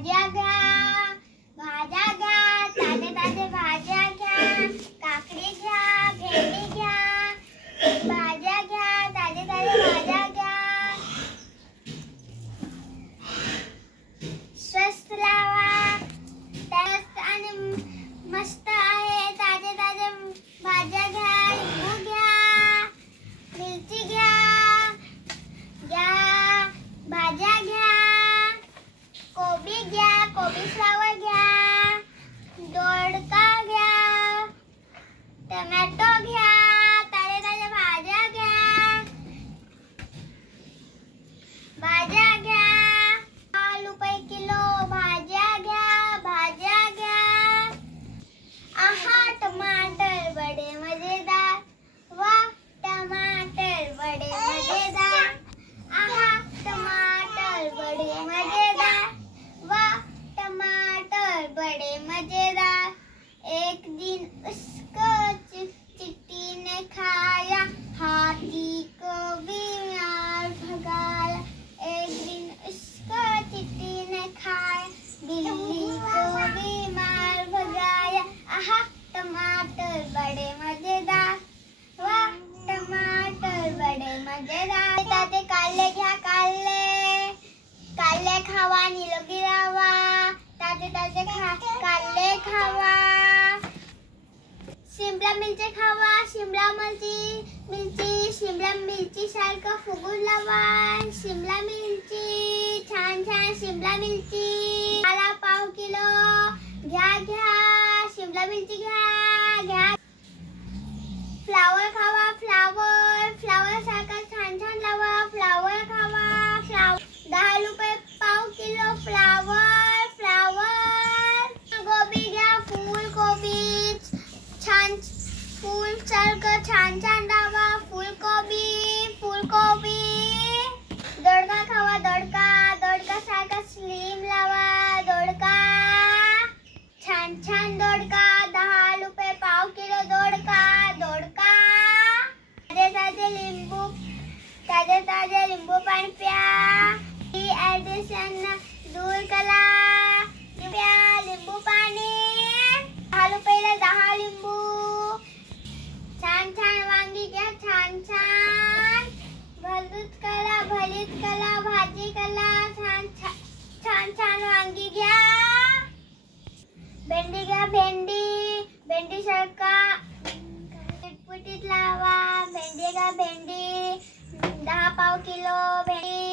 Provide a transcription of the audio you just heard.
भाज्या घ्या, ताजे ताजे भाज्या घ्या, काकडी घ्या, भेंडी घ्या, भाज्या घ्या, ताजे ताजे भाज्या घ्या, स्वस्त लावा, मस्त आणि मस्त आहे. ताजे ताजे भाज्या घ्या, लिंबू घ्या, मिरची घ्या, भाज्या घ्या, कोबी घ्या, कोबी फ्लावर घ्या, दोडका घ्या, टोमॅटो घ्या, ताजे ताजे भाज्या घ्या, भाज्या घ्या, 10 रुपये किलो भाज्या घ्या. आहा, टमाटर बडे मजेदार, वाह टमाटर बडे मजेदार, आहा टमाटर बडे मजेदार, वाह टमाटर बड़े मजेदार. एक दिन उसको चींटी ने खाया, हाथी को बीमार भगाया. एक दिन उसको चींटी ने खाया, बिल्ली को बीमार भगाया. आहा टमाटर बड़े मजेदार, वाह टमाटर बड़े मजेदार. ताजे काले घ्या, काले खावा, निरोगी राहावा. ताजे ताजे काले खावा. शिमला मिरची खावा, शिमला मिरची सारखं फुगून लावा. शिमला मिरची, छान छान शिमला मिरची. मला 1/2 किलो घ्या. शिमला मिरची घ्या. फ्लावर खावा, फ्लावर सारखं छान छान लावा. फ्लावर खावा. 10 रुपये 1/2 किलो फ्लावर. गोबी घ्या, फुलकोबी, छान फूल सारखं छान छान लावा. फुलकोबी. दोडका खावा, दोडका सारखं स्लिम लावा. दोडका, छान छान दोडका. 10 रुपये 1/2 किलो दोडका. ताजे लिंबू पाणी प्या. डिहायड्रेशन दूर करा. लिंबू पाणी. 10 रुपयाला 10 लिंबू. छान छान वांगी घ्या, छान भरीत करा, भाजी करा. छान वांगी घ्या. भेंडी घ्या, भेंडी सारखा पुटीत लावा. भेंडी 10 1/2 किलो भेंडी.